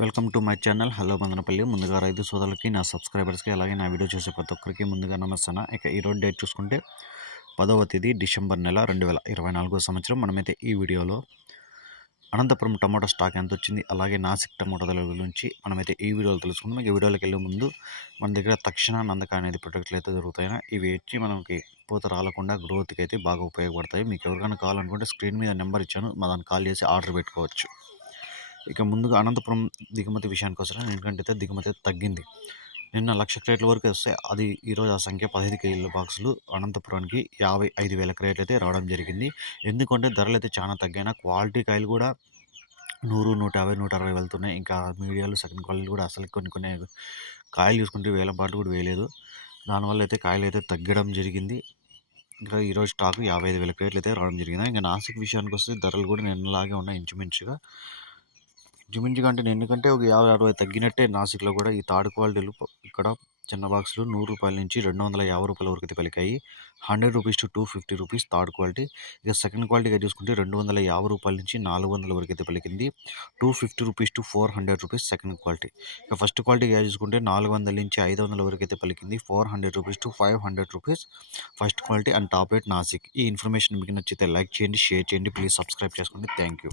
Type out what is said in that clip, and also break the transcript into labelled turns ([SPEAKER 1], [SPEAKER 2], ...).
[SPEAKER 1] Welcome to my channel. Hello Bandanapalli ముందుగా రైతు సోదరులకి నా సబ్స్క్రైబర్స్కి అలాగే నా వీడియో చూసే ప్రతి ఒక్కరికి ముందుగా నమస్తాన ఇక ఈరోజు డేట్ చూసుకుంటే పదవ తేదీ డిసెంబర్ నెల రెండు వేల ఇరవై నాలుగో సంవత్సరం. మనమైతే ఈ వీడియోలో అనంతపురం టమాటో స్టాక్ ఎంత వచ్చింది అలాగే నాసిక్ టమాటో ధరల గురించి మనమైతే ఈ వీడియోలో తెలుసుకుందాం. ఇక వీడియోలోకి వెళ్ళే ముందు మన దగ్గర తక్షణ నందక అనేది ప్రొడక్ట్లు అయితే దొరుకుతాయి ఇవి వచ్చి మనకి పూత రాలకుండా గ్రోత్కి అయితే బాగా ఉపయోగపడతాయి. మీకు ఎవరికైనా కావాలనుకుంటే స్క్రీన్ మీద నెంబర్ ఇచ్చాను మా దాన్ని కాల్ చేసి ఆర్డర్ పెట్టుకోవచ్చు. ఇక ముందుగా అనంతపురం దిగుమతి విషయానికి వస్తే ఎందుకంటే దిగుమతి అయితే తగ్గింది. నిన్న లక్ష క్రేట్ల వరకు వస్తే అది ఈరోజు ఆ సంఖ్య పదహైదు కేజీల బాక్సులు అనంతపురానికి యాభై ఐదు వేల క్రేట్లు అయితే రావడం జరిగింది. ఎందుకంటే ధరలు అయితే చాలా తగ్గాయినా క్వాలిటీ కాయలు కూడా నూరు నూట యాభై నూట అరవై వెళ్తున్నాయి. ఇంకా మీడియాలు సెకండ్ క్వాలిటీ కూడా అసలు కొన్ని కొన్ని కాయలు చూసుకుంటే వేల పాటు కూడా వేయలేదు. దానివల్ల అయితే కాయలు అయితే తగ్గడం జరిగింది. ఇంకా ఈరోజు స్టాక్ యాభై ఐదు వేల క్రేట్లు అయితే రావడం జరిగింది. ఇంకా నాసిక్ విషయానికి వస్తే ధరలు కూడా నిన్నలాగే ఉన్నాయి ఇంచుమించుగా. ఇంచుమించుగా అంటే ఎందుకంటే ఒక యాభై అరవై తగ్గినట్టే నాసిక్లో కూడా ఈ థర్డ్ క్వాలిటీలు ఇక్కడ చిన్న బాక్సులు నూరు రూపాయల నుంచి రెండు వందల యాభై రూపాయల వరకు అయితే పలికాయి. Hundred rupees to two fifty rupees third quality. ఇక సెకండ్ క్వాలిటీగా చూసుకుంటే రెండు వందల యాభై రూపాయల నుంచి నాలుగు వందల వరకు అయితే పలికింది. Two fifty rupees to four hundred rupees second quality. ఇక ఫస్ట్ క్వాలిటీగా చూసుకుంటే నాలుగు వందల నుంచి ఐదు వందల వరకు అయితే పలికింది. Four hundred rupees to five hundred rupees first quality and top rate Nashik. ఈ ఇన్ఫర్మేషన్ మీకు నచ్చితే లైక్ చేయండి షేర్ చేయండి. ప్లీజ్ సబ్స్క్రైబ్ చేసుకోండి. Thank you.